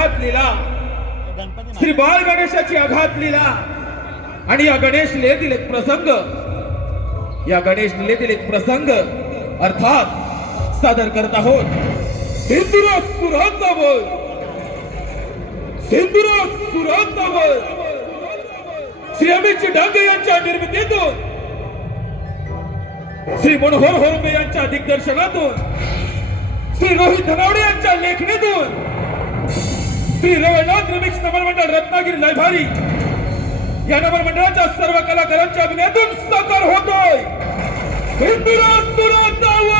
अघात लीला, श्री बाळ गणेशाची अघात लीला आणि या गणेश लीलेतील एक प्रसंग, या गणेश लीलेतील एक प्रसंग अर्थात सादर करत आहोत. सिंदुरासुराचा वध, सिंदुरासुराचा वध. श्री अमित डांगे यांच्या निर्मितीतून, श्री मनोहर होरंबे यांच्या दिग्दर्शनातून, श्री रोहित धनावडे यांच्या लेखणीतून, श्री रवळनाथ रिमिक्स नमन मंडळ रत्नागिरी लायभारी या नमन मंडळाच्या सर्व कलाकारांच्या अभिनयातून साकार होतोय सिंदुरासुराचा वध.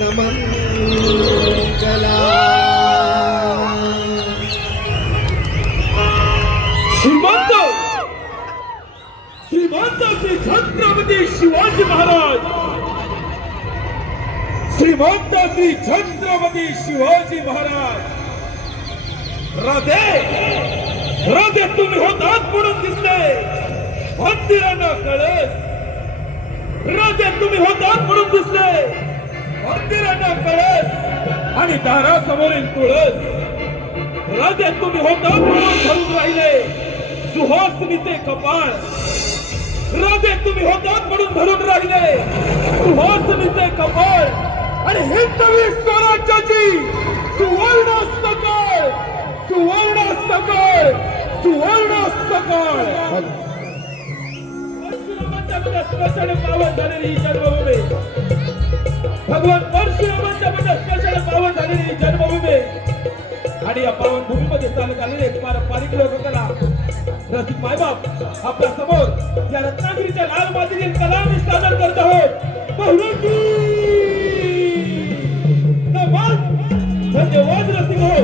नमन चला श्रीमंत श्रीमंत श्री छत्रपती शिवाजी महाराज, श्रीमंत श्री छत्रपती शिवाजी महाराज. राधे राधे तुम्ही होतात म्हणून दिसले मंदिरांना कळस, राधे तुम्ही होतात म्हणून दिसले मंदिरांना कळस आणि दारासमोरील तुळस. राधे तुम्ही होतात म्हणून धरून राहिले सुहासिनीचे कपाळ, राधे तुम्ही होतात म्हणून धरून राहिले सुहासिनीचे कपाळ. आणि हिंदवी स्वराज्याची सुवर्ण सकाळ, सुवर्ण सकाळ, सुवर्ण सकाळ. परशुरामांच्या स्पर्शाने पावन झालेली ही जन्मभूमी, भगवान परशुरामांच्या स्पर्शाने पावन झालेली ही जन्मभूमी आणि या पावन भूमीमध्ये चालत आलेले पारंपरिक लोककला रसिक मायबाप आपल्या समोर या रत्नागिरीच्या लाल मातीतील कला आम्ही सादर करत आहोत. बहुरूपी धन्यवाद रसिक हो.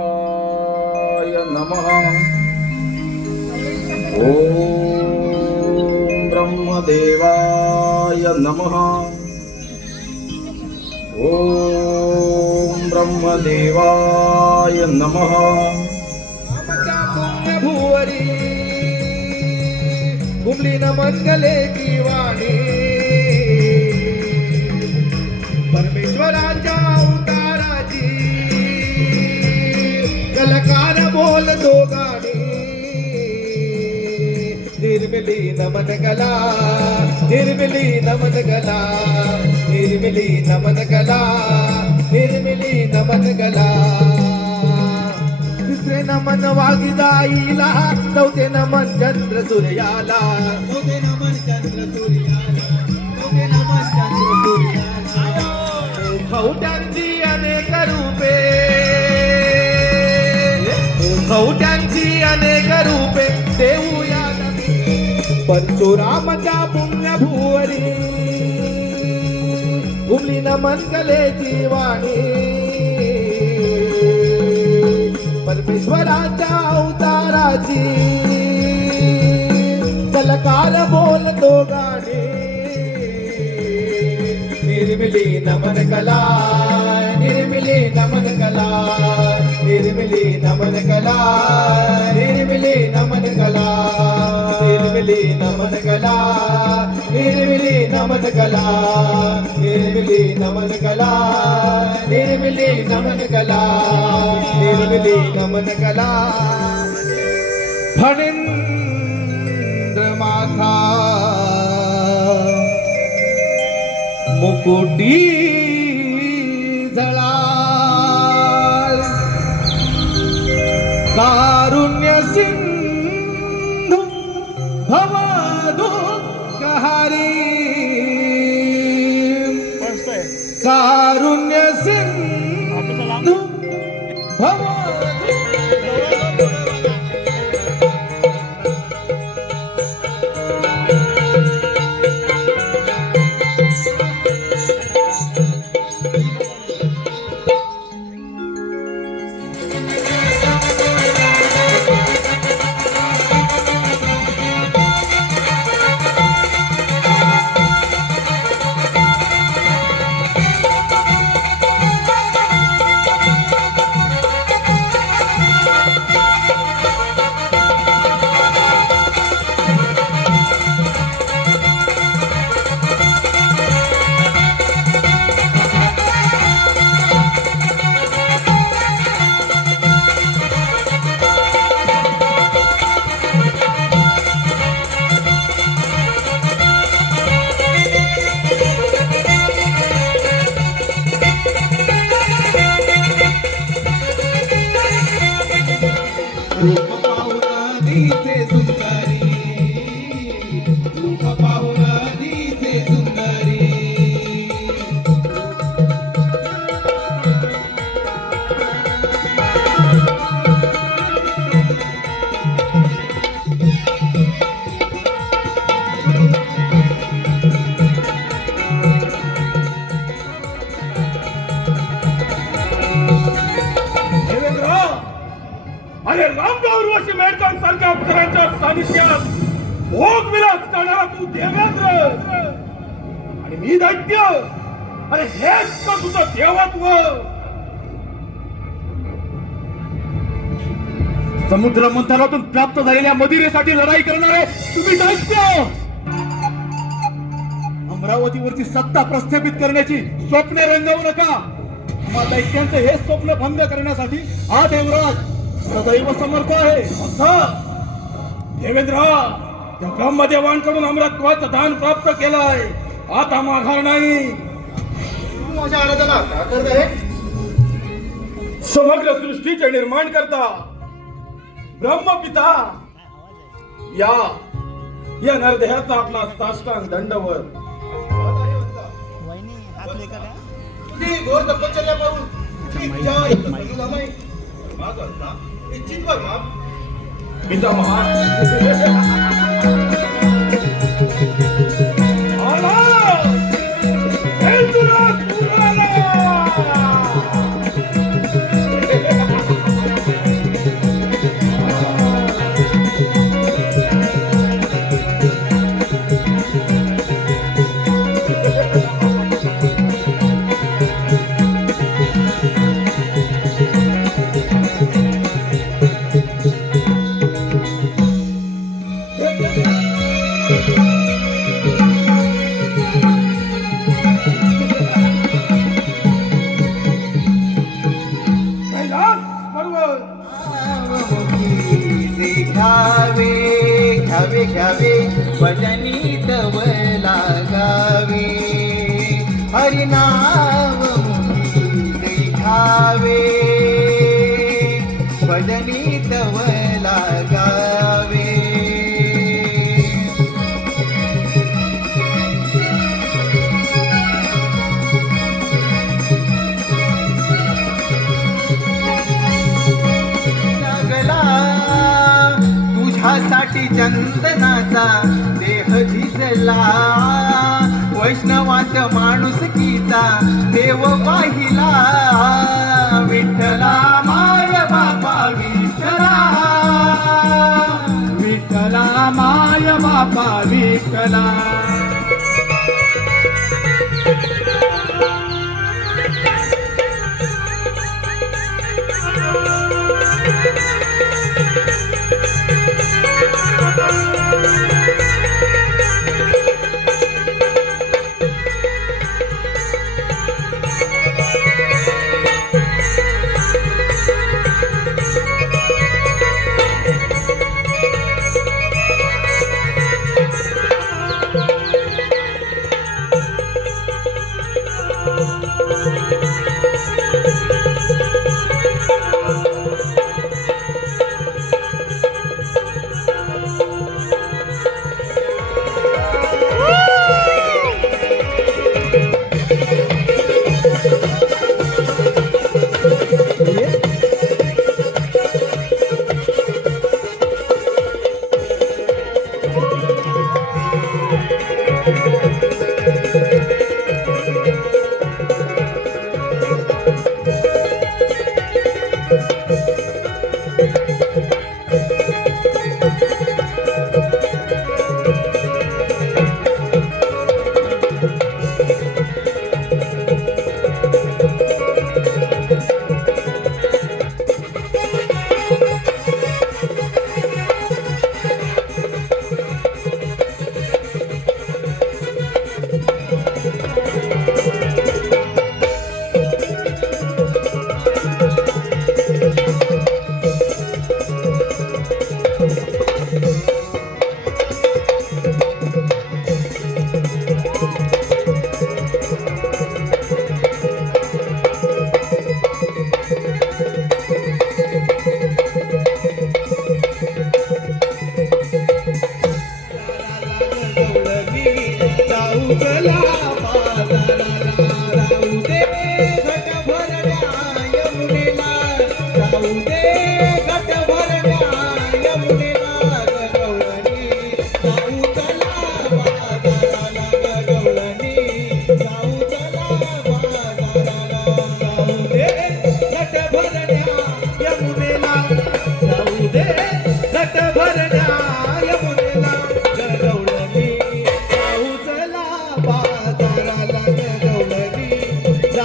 ब्रह्मदेवाय नमः. ओम ब्रह्मदेवाय नमः. ओम ब्रह्मदेवाय नमः. भुवरी घुमली न मंगले दिवाणी, परमेश्वराच्या अवताराची कलाकार बोल दोघाणी. निर्मिली नमन कला, निर्मिली नमन कला, निर्मिली नमन कला, निर्मिली नमन कला. तिसरे नमन वाघिदाईला, चौथे नमन चंद्र सूर्याला, चौथे नमन चंद्र सूर्याला, चौथे नमन चंद्र सूर्याला. खवट्यांची अनेक रूपे, खवट्यांची अनेक रूपे देऊया परशुरामाच्या पुण्यभुवरी. घुमली न मंगलेची वाणी, परमेश्वराच्या अवताराची कलाकार बोलतो गाणे. निर्मिली नमन कला, निर्मिली नमन कला, निर्मिली नमन कला निर्मिली नमन कला निर्मिली नमन कला निर्मिली नमन कला निर्मिली नमन कला निर्मिली नमन कला निर्मिली नमन कला फणींद्र माथा मुकुटी जळा कारुण्य सिंधू भवदुःखहारी कारुण्य सिंधू रूप पाहून दिसे सुंदरी रूप पाहून दिसे सुंदरी अरे रामराव उर्वशी मेहरखान सारख्या अप्सरांच्या सानिध्यात भोग विलास करणारा तू देवेंद्र आणि मी दैत्य. अरे हेच का तुझं देवत्व? समुद्र मंथनातून प्राप्त झालेल्या मदिरेसाठी लढाई करणारे तुम्ही दैत्य. अमरावतीवरची सत्ता प्रस्थापित करण्याची स्वप्ने रंगवू नका. आम्हा दैत्यांचं हे स्वप्न भंग करण्यासाठी हा देवराज सदैव समर्थ आहे. देवेंद्र, त्या ब्रह्मदेवांकडून अमरत्वाचं दान प्राप्त केलंय. आता माघार नाही. माझ्या आराधना का करत आहे? समग्र सृष्टीचे निर्माण करता ब्रह्मपिता या नरदेहाचा आपला साष्टांग दंडवत. तुझी घोर तपश्चर्या पाहून तुझी इच्छा इच्छित बघ माप पिता महा घ्यावे घ्यावे भजनी तव लागावे हरिनाम घ्यावे भजनी तव लागावे साठी चंदनाचा देह झिजला वैष्णवात माणुसकीचा देव पाहिला विठ्ठला माय बापा विठ्ठला विठ्ठला माय बापा विठ्ठला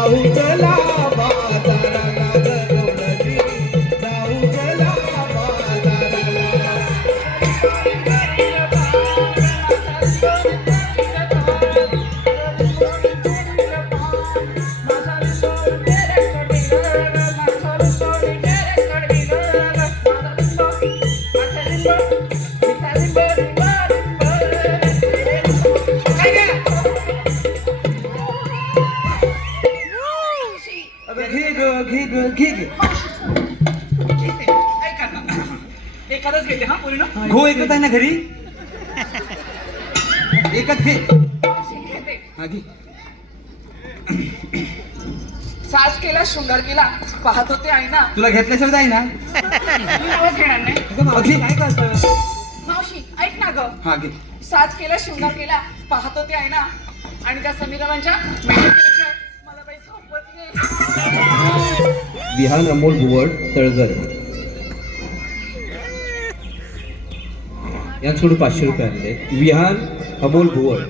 जाऊ चला बाजाराला गौरजी जाऊ चला बाजाराला एखादच घेते हा पोरी ना घो एकच आहे ना घरी एकच घे हा घे साज केला शृंगार केला पाहत होते आई ना तुला घेतल्याशिवाय जाई ना मी नावच घेणार नाही मावशी काय करत मावशी ऐक ना ग हा घे साज केला शृंगार केला पाहत होते आई ना आणि त्या समीरावांच्या मेहनत केल्याशिवाय मला काही झोपत नाही विहान अमोल बुवड तळगर यांच्याकडून 500 रुपये आणले. विहान अमोल बुवड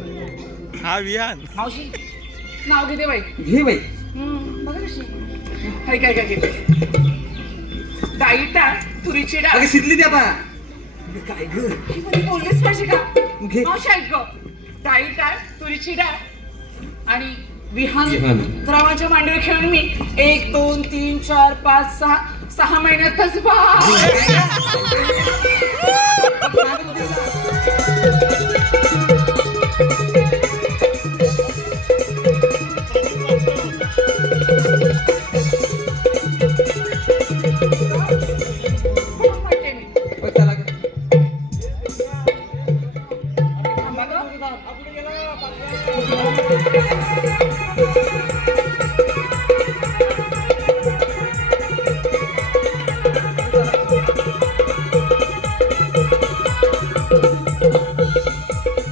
मावशी नाव घेते बाई घे बाई बघा कशी काय काय काय घेते डाळी टाळ तुरीची डाळ अगं शिकली ती आता काय ग ही कधी बोललीच पाहिजे का घे. मावशी ऐक ग डाळी टाळ तुरीची डाळ आणि विहान विहान. द्रावाच्या मांडीवर खेळून मी 1 2 3 4 5 6 महिन्यातच म्हणते मी चला ग. थांबा ग.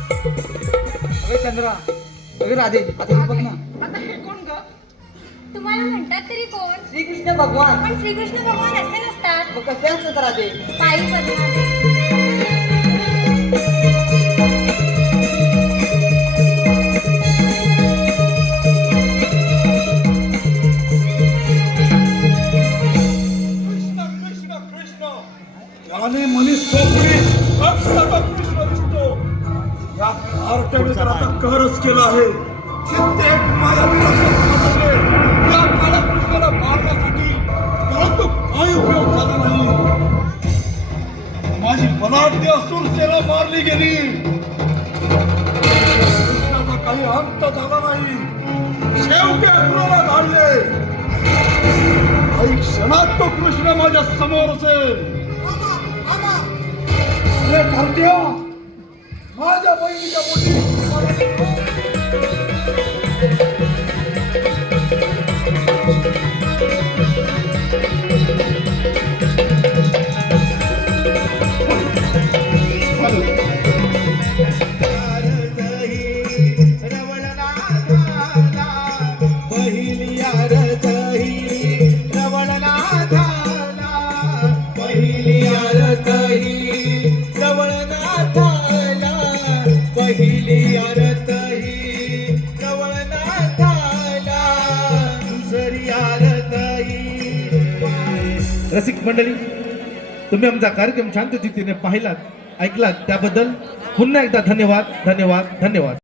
अगं चंद्रा अगं राधे आता हे बघ ना आता हे कोण ग तुम्हाला म्हणतात तरी कोण श्रीकृष्ण भगवान पण श्रीकृष्ण भगवान असे नसतात मग कसे असतात राधे पायी पद्मावती कृष्ण कृष्ण कृष्ण याने मनीष सोपरी अक्षरशः कृष्ण दिसतो या आरट्याने तर आता कहरच केला आहे कित्येक मायावीला शस्त्र या काळ्या कृष्णाला मारण्यासाठी परंतु काही उपयोग झाला नाही माझी बलाढ्य असुर सेना मारली गेली कृष्णाचा काही अंत झाला नाही शेवटी असुराला धाडले काही क्षणात तो कृष्ण माझ्या समोर असेल अरे कार्त्या माझ्या बहिणीच्या पोटी रसिक मंडळी तुम्ही आमचा कार्यक्रम शांतचित्तीने पाहिलात ऐकलात त्याबद्दल पुन्हा एकदा धन्यवाद धन्यवाद धन्यवाद.